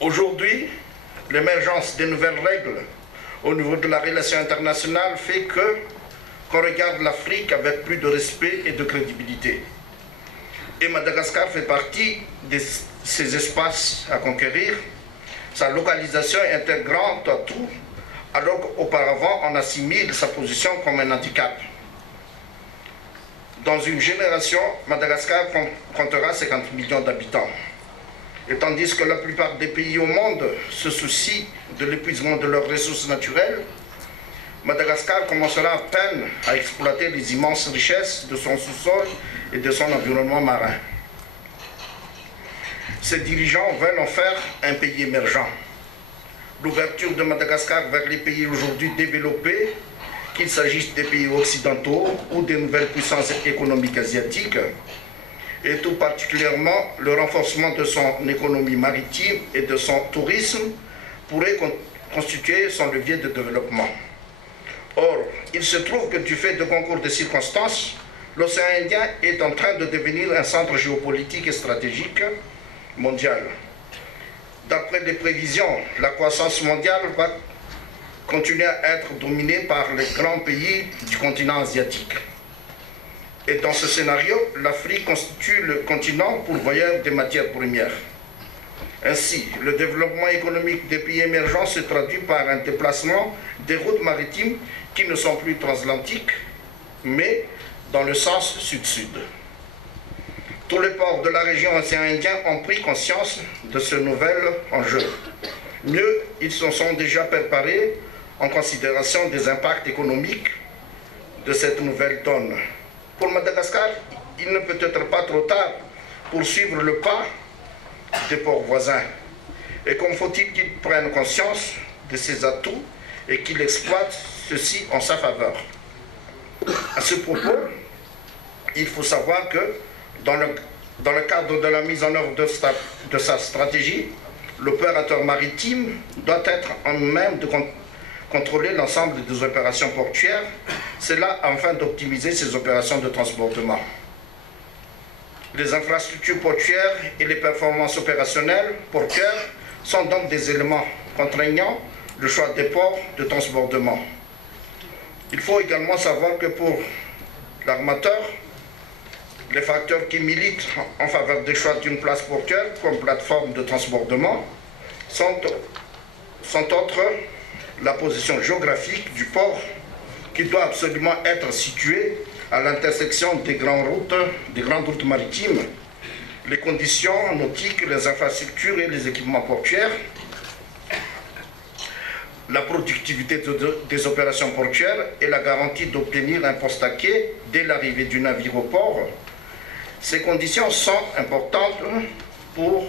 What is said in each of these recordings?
Aujourd'hui, l'émergence des nouvelles règles au niveau de la relation internationale fait qu'on regarde l'Afrique avec plus de respect et de crédibilité. Et Madagascar fait partie de ces espaces à conquérir. Sa localisation est intégrante à tout, alors qu'auparavant on assimile sa position comme un handicap. Dans une génération, Madagascar comptera 50 millions d'habitants. Et tandis que la plupart des pays au monde se soucient de l'épuisement de leurs ressources naturelles, Madagascar commencera à peine à exploiter les immenses richesses de son sous-sol et de son environnement marin. Ses dirigeants veulent en faire un pays émergent. L'ouverture de Madagascar vers les pays aujourd'hui développés, qu'il s'agisse des pays occidentaux ou des nouvelles puissances économiques asiatiques, et tout particulièrement le renforcement de son économie maritime et de son tourisme pourrait constituer son levier de développement. Or, il se trouve que du fait de concours de circonstances, l'océan Indien est en train de devenir un centre géopolitique et stratégique mondial. D'après les prévisions, la croissance mondiale va continuer à être dominée par les grands pays du continent asiatique. Et dans ce scénario, l'Afrique constitue le continent pourvoyeur des matières premières. Ainsi, le développement économique des pays émergents se traduit par un déplacement des routes maritimes qui ne sont plus transatlantiques, mais dans le sens sud-sud. Tous les ports de la région océan Indien ont pris conscience de ce nouvel enjeu. Mieux, ils se sont déjà préparés en considération des impacts économiques de cette nouvelle donne. Pour Madagascar, il ne peut être pas trop tard pour suivre le pas des ports voisins. Et comme faut-il qu'il prenne conscience de ses atouts et qu'il exploite ceci en sa faveur. À ce propos, il faut savoir que dans le cadre de la mise en œuvre de sa stratégie, l'opérateur maritime doit être en même de contrôler l'ensemble des opérations portuaires, cela afin d'optimiser ses opérations de transbordement. Les infrastructures portuaires et les performances opérationnelles portuaires sont donc des éléments contraignant le choix des ports de transbordement. Il faut également savoir que pour l'armateur, les facteurs qui militent en faveur du choix d'une place portuaire comme plateforme de transbordement sont autres la position géographique du port qui doit absolument être situé à l'intersection des grandes routes maritimes, les conditions nautiques, les infrastructures et les équipements portuaires, la productivité des opérations portuaires et la garantie d'obtenir un poste à quai dès l'arrivée du navire au port. Ces conditions sont importantes pour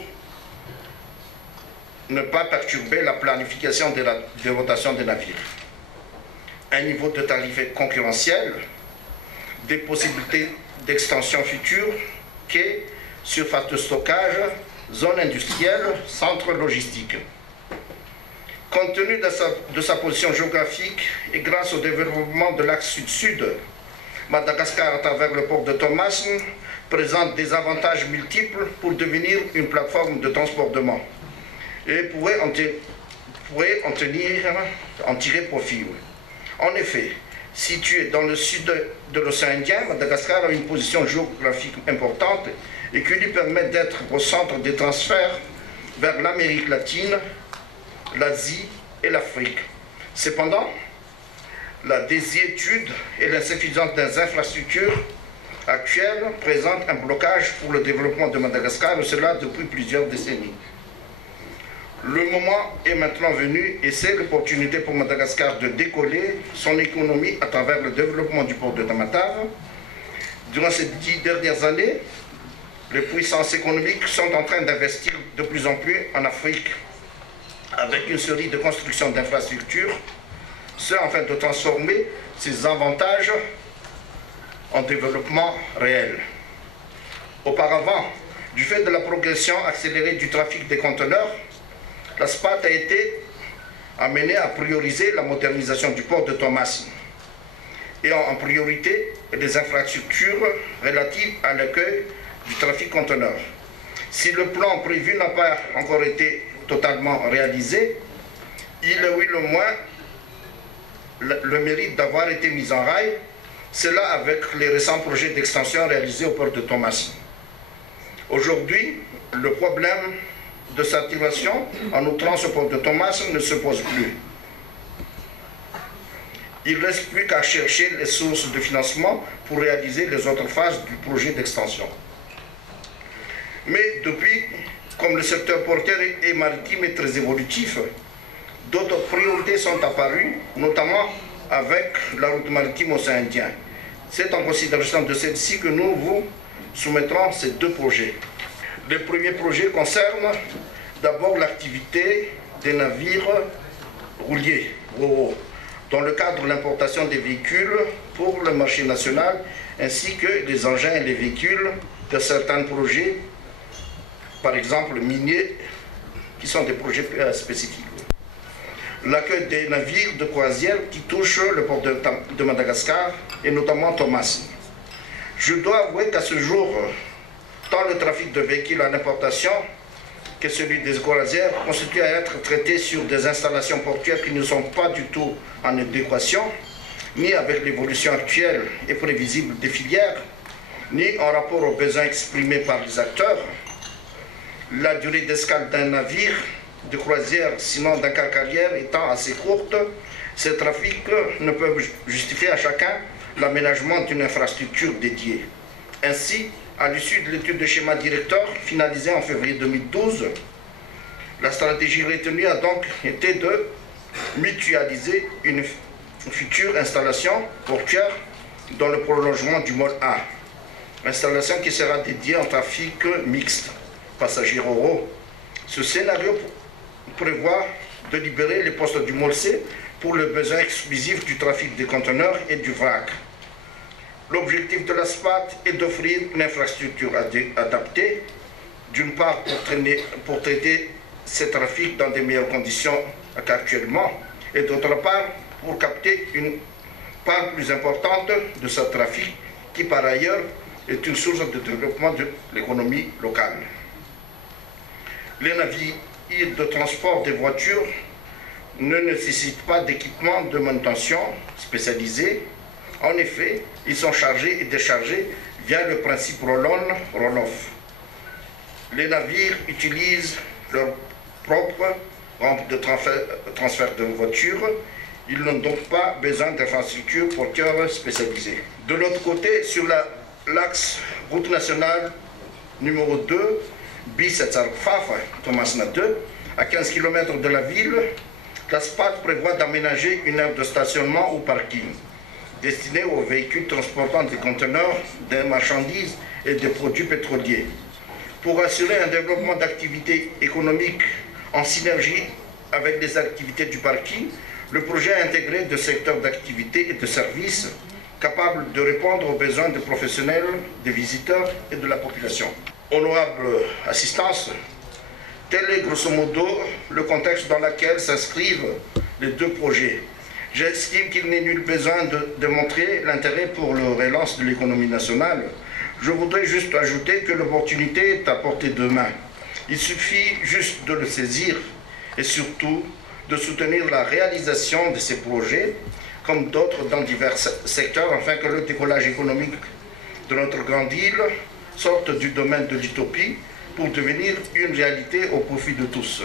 ne pas perturber la planification des rotations des navires. Un niveau de tarif concurrentiel, des possibilités d'extension future, quais, surface de stockage, zone industrielle, centre logistique. Compte tenu de sa position géographique et grâce au développement de l'axe sud-sud, Madagascar, à travers le port de Thomas, présente des avantages multiples pour devenir une plateforme de transportement et pourrait en tirer profit. En effet, situé dans le sud de l'océan Indien, Madagascar a une position géographique importante et qui lui permet d'être au centre des transferts vers l'Amérique latine, l'Asie et l'Afrique. Cependant, la désuétude et l'insuffisance des infrastructures actuelles présentent un blocage pour le développement de Madagascar, et cela depuis plusieurs décennies. Le moment est maintenant venu et c'est l'opportunité pour Madagascar de décoller son économie à travers le développement du port de Tamatave. Durant ces 10 dernières années, les puissances économiques sont en train d'investir de plus en plus en Afrique avec une série de constructions d'infrastructures, ce afin de transformer ces avantages en développement réel. Auparavant, du fait de la progression accélérée du trafic des conteneurs, la SPAT a été amenée à prioriser la modernisation du port de Thomas et en priorité les infrastructures relatives à l'accueil du trafic conteneur. Si le plan prévu n'a pas encore été totalement réalisé, il a eu le moins le mérite d'avoir été mis en rail, cela avec les récents projets d'extension réalisés au port de Thomas. Aujourd'hui, le problème de saturation en outrance au port de Thomas ne se pose plus. Il ne reste plus qu'à chercher les sources de financement pour réaliser les autres phases du projet d'extension. Mais depuis, comme le secteur portuaire et maritime est très évolutif, d'autres priorités sont apparues, notamment avec la route maritime océan Indien. C'est en considération de celle-ci que nous vous soumettrons ces deux projets. Le premier projet concerne d'abord l'activité des navires rouliers, dans le cadre de l'importation des véhicules pour le marché national, ainsi que les engins et les véhicules de certains projets, par exemple miniers, qui sont des projets spécifiques. L'accueil des navires de croisière qui touchent le port de Madagascar et notamment Thomas. Je dois avouer qu'à ce jour, tant le trafic de véhicules en importation que celui des croisières constituent à être traités sur des installations portuaires qui ne sont pas du tout en adéquation, ni avec l'évolution actuelle et prévisible des filières, ni en rapport aux besoins exprimés par les acteurs. La durée d'escale d'un navire de croisière, sinon d'un carrière, étant assez courte, ces trafics ne peuvent justifier à chacun l'aménagement d'une infrastructure dédiée. Ainsi, à l'issue de l'étude de schéma directeur finalisée en février 2012, la stratégie retenue a donc été de mutualiser une future installation portuaire dans le prolongement du môle A. Installation qui sera dédiée en trafic mixte, passagers ruraux. Ce scénario prévoit de libérer les postes du môle C pour le besoin exclusif du trafic des conteneurs et du vrac. L'objectif de la SPAT est d'offrir une infrastructure adaptée, d'une part pour traiter ces trafics dans des meilleures conditions qu'actuellement, et d'autre part pour capter une part plus importante de ce trafic qui par ailleurs est une source de développement de l'économie locale. Les navires de transport des voitures ne nécessitent pas d'équipement de manutention spécialisé. En effet, ils sont chargés et déchargés via le principe roll-on-roll-off. Les navires utilisent leur propre rampe de transfert de voitures. Ils n'ont donc pas besoin d'infrastructures portuaires spécialisées. De l'autre côté, sur l'axe route nationale numéro 2, Bi-Setsark-Faf, Thomasna 2, à 15 km de la ville, la SPAT prévoit d'aménager une aire de stationnement ou parking destinée aux véhicules transportant des conteneurs, des marchandises et des produits pétroliers. Pour assurer un développement d'activités économiques en synergie avec les activités du parking, le projet a intégré des secteurs d'activité et de services capables de répondre aux besoins des professionnels, des visiteurs et de la population. Honorable assistance, tel est grosso modo le contexte dans lequel s'inscrivent les deux projets. J'estime qu'il n'est nul besoin de démontrer l'intérêt pour la relance de l'économie nationale. Je voudrais juste ajouter que l'opportunité est à portée de main. Il suffit juste de le saisir et surtout de soutenir la réalisation de ces projets, comme d'autres dans divers secteurs, afin que le décollage économique de notre grande île sorte du domaine de l'utopie pour devenir une réalité au profit de tous.